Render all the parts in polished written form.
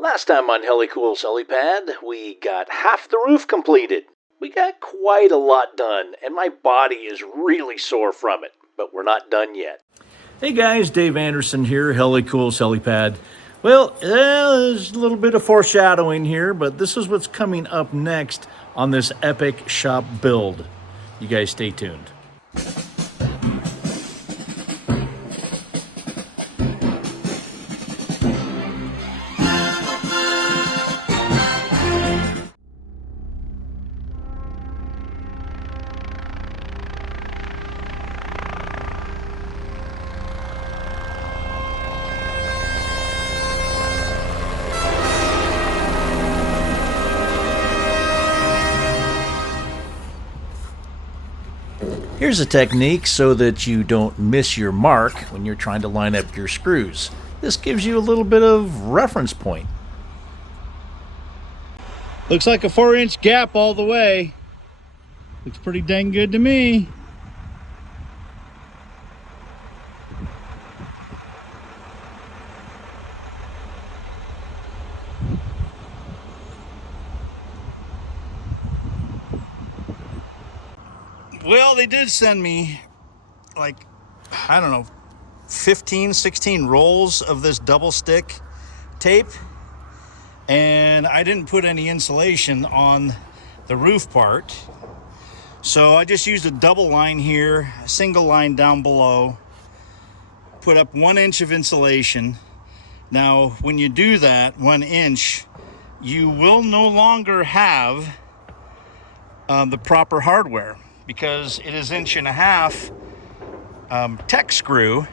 Last time on Helicool's Helipad, we got half the roof completed. We got quite a lot done, and my body is really sore from it, but we're not done yet. Hey guys, Dave Anderson here, Helicool's Helipad. Well, there's a little bit of foreshadowing here, but this is what's coming up next on this epic shop build. You guys stay tuned. Here's a technique so that you don't miss your mark when you're trying to line up your screws. This gives you a little bit of reference point. Looks like a 4-inch gap all the way. Looks pretty dang good to me. Well, they did send me like, I don't know, 15, 16 rolls of this double stick tape, and I didn't put any insulation on the roof part. So I just used a double line here, a single line down below, put up 1 inch of insulation. Now, when you do that 1 inch, you will no longer have the proper hardware, because it is 1.5 inch tech screw,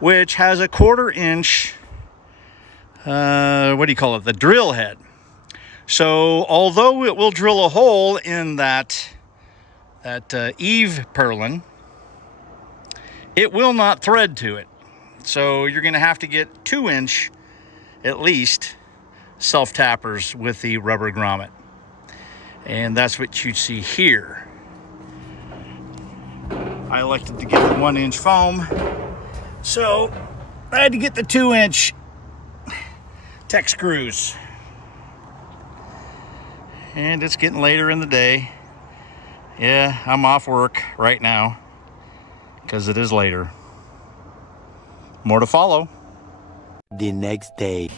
which has a 1/4 inch, what do you call it, the drill head. So although it will drill a hole in that eave purlin, it will not thread to it. So you're going to have to get 2-inch at least self-tappers with the rubber grommet, and that's what you see here. I elected to get the 1-inch foam, so I had to get the 2-inch tech screws. And it's getting later in the day. Yeah, I'm off work right now because it is later. More to follow. The next day.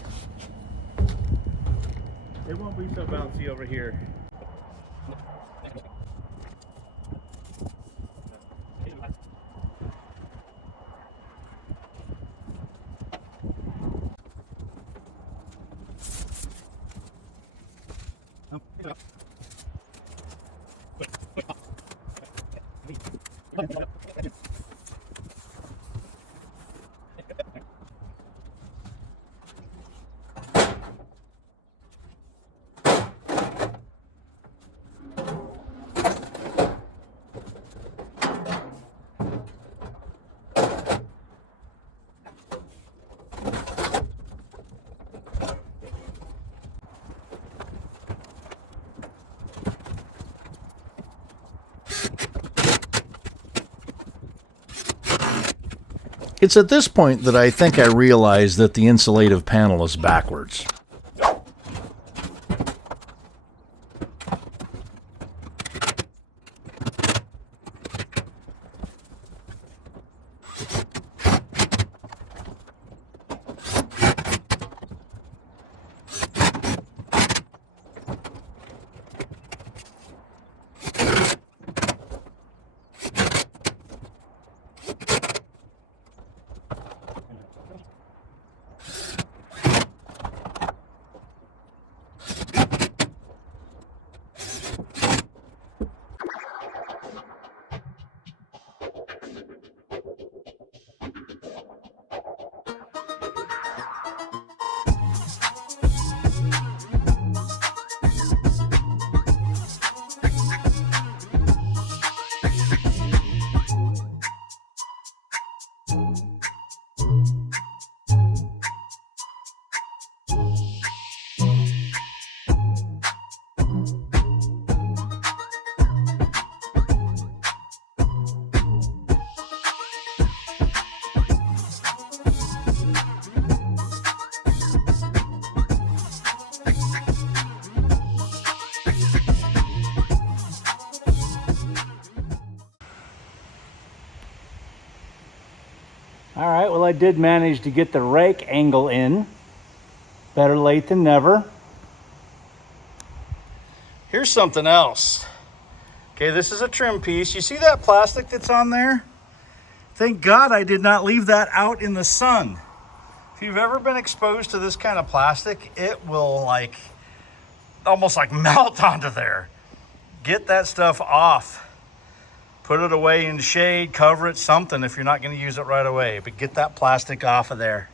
It won't be so bouncy over here. It's at this point that I think I realize that the insulative panel is backwards. Well, I did manage to get the rake angle in. Better late than never. Here's something else. Okay, this is a trim piece. You see that plastic that's on there? Thank God I did not leave that out in the sun. If you've ever been exposed to this kind of plastic, it will almost melt onto there. Get that stuff off. Put it away in shade, cover it, something if you're not going to use it right away. But get that plastic off of there.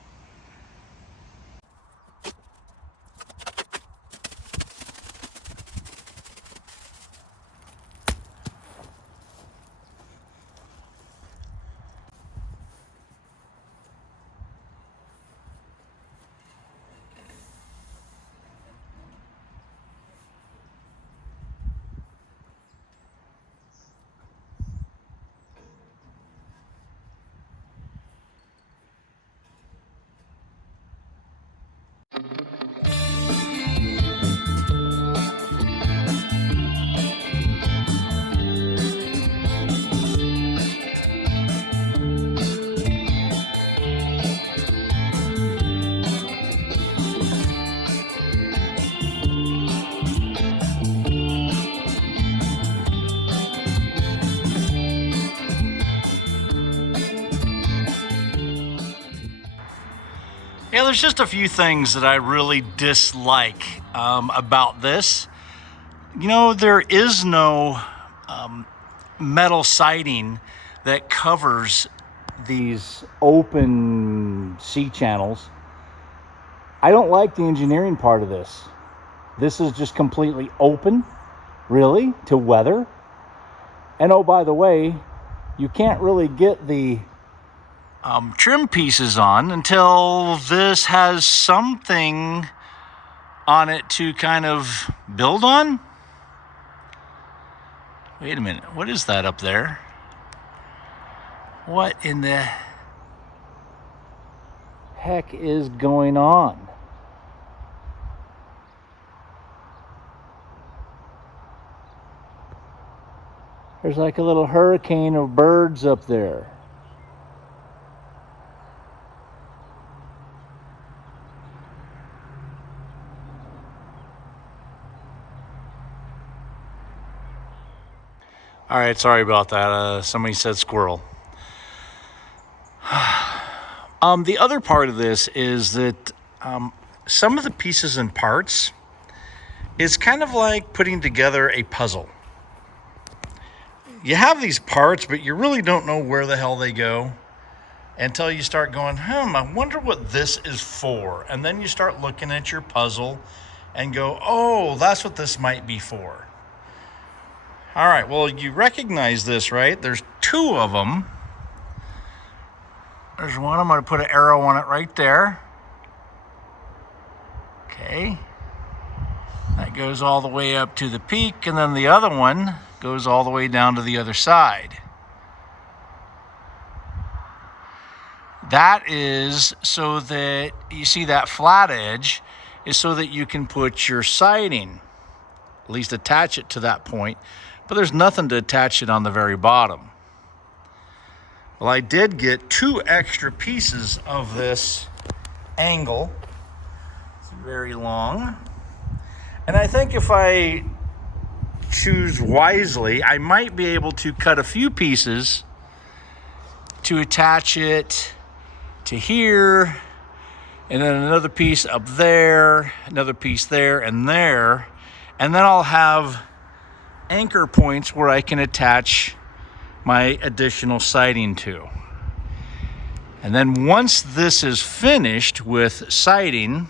Yeah, there's just a few things that I really dislike about this. You know, there is no metal siding that covers These open C channels. I don't like the engineering part of this. This is just completely open, really, to weather. And oh, by the way, you can't really get the trim pieces on until this has something on it to kind of build on. Wait a minute, what is that up there? What in the heck is going on? There's like a little hurricane of birds up there. All right, sorry about that. Somebody said squirrel. The other part of this is that some of the pieces and parts is kind of like putting together a puzzle. You have these parts, but you really don't know where the hell they go until you start going, I wonder what this is for. And then you start looking at your puzzle and go, oh, that's what this might be for. All right, well, you recognize this, right? There's two of them. There's one, I'm going to put an arrow on it right there. Okay. That goes all the way up to the peak, and then the other one goes all the way down to the other side. That is so that, you see that flat edge, is so that you can put your siding, at least attach it to that point. But there's nothing to attach it on the very bottom. Well, I did get two extra pieces of this angle. It's very long. And I think if I choose wisely, I might be able to cut a few pieces to attach it to here, and then another piece up there, another piece there, and then I'll have anchor points where I can attach my additional siding to. And then once this is finished with siding,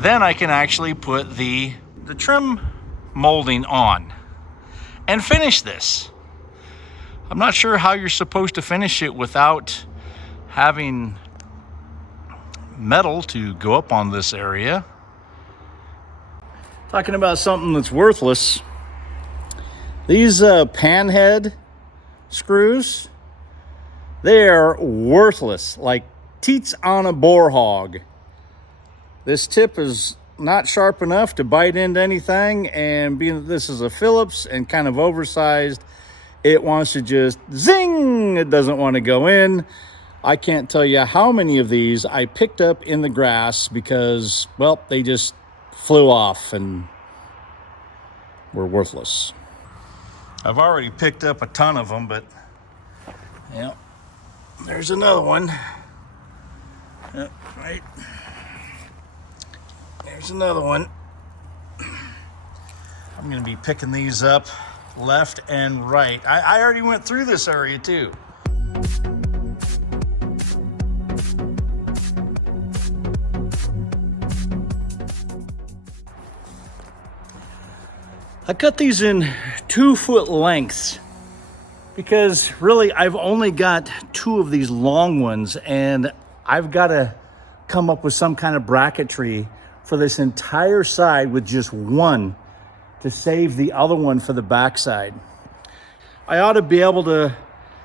then I can actually put the trim molding on and finish this. I'm not sure how you're supposed to finish it without having metal to go up on this area. Talking about something that's worthless. These panhead screws, they are worthless, like teats on a boar hog. This tip is not sharp enough to bite into anything, and being that this is a Phillips and kind of oversized, it wants to just zing. It doesn't want to go in. I can't tell you how many of these I picked up in the grass because, well, they just flew off and were worthless. I've already picked up a ton of them, but yeah, there's another one. Yep, right. There's another one. I'm going to be picking these up left and right. I already went through this area too. I cut these in 2-foot lengths because really I've only got 2 of these long ones, and I've got to come up with some kind of bracketry for this entire side with just one to save the other one for the backside. I ought to be able to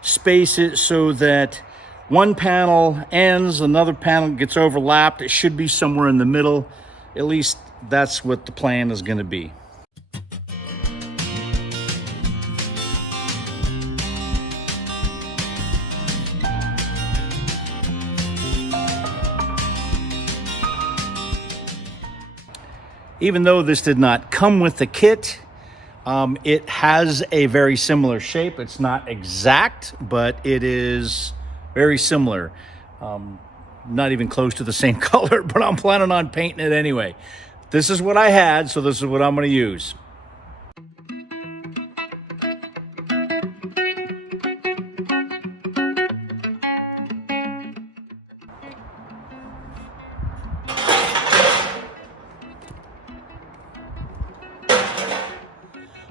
space it so that one panel ends, another panel gets overlapped. It should be somewhere in the middle. At least that's what the plan is going to be. Even though this did not come with the kit, it has a very similar shape. It's not exact, but it is very similar. Not even close to the same color, but I'm planning on painting it anyway. This is what I had, so this is what I'm going to use.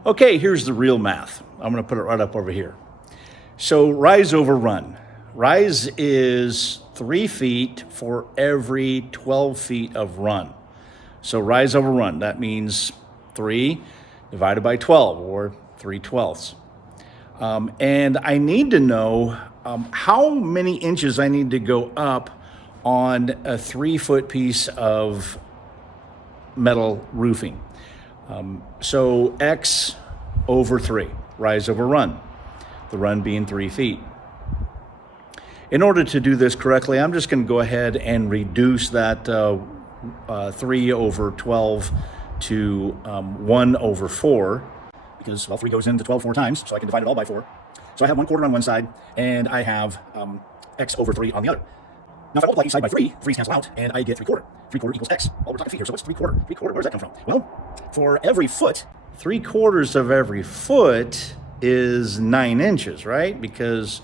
Okay, here's the real math. I'm going to put it right up over here. So rise over run. Rise is 3 feet for every 12 feet of run. So rise over run, that means 3 divided by 12, or 3/12. And I need to know how many inches I need to go up on a 3-foot piece of metal roofing. So X over 3, rise over run, the run being 3 feet. In order to do this correctly, I'm just going to go ahead and reduce that 3 over 12 to 1 over 4, because, well, 3 goes into 12 4 times, so I can divide it all by 4. So I have 1/4 on one side, and I have X over 3 on the other. Now, if I multiply each side by 3, 3's cancel out, and I get 3/4. 3/4 equals X. Well, we're talking feet here, so what's 3/4? 3/4, where does that come from? Well, for every foot, 3/4 of every foot is 9 inches, right? Because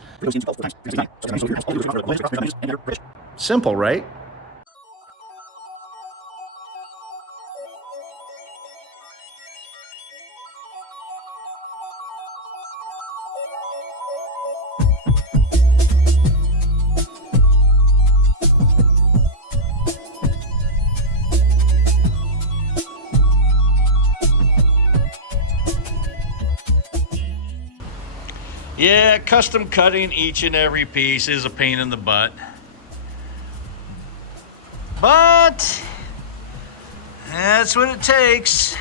simple, right? Yeah, custom cutting each and every piece is a pain in the butt. But that's what it takes.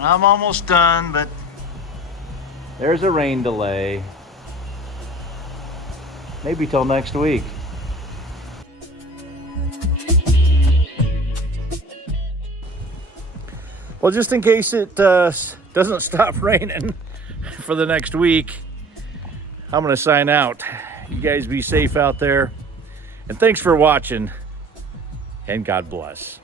I'm almost done, but There's a rain delay. Maybe till next week. Well, just in case it doesn't stop raining for the next week, I'm going to sign out. You guys be safe out there. And thanks for watching. And God bless.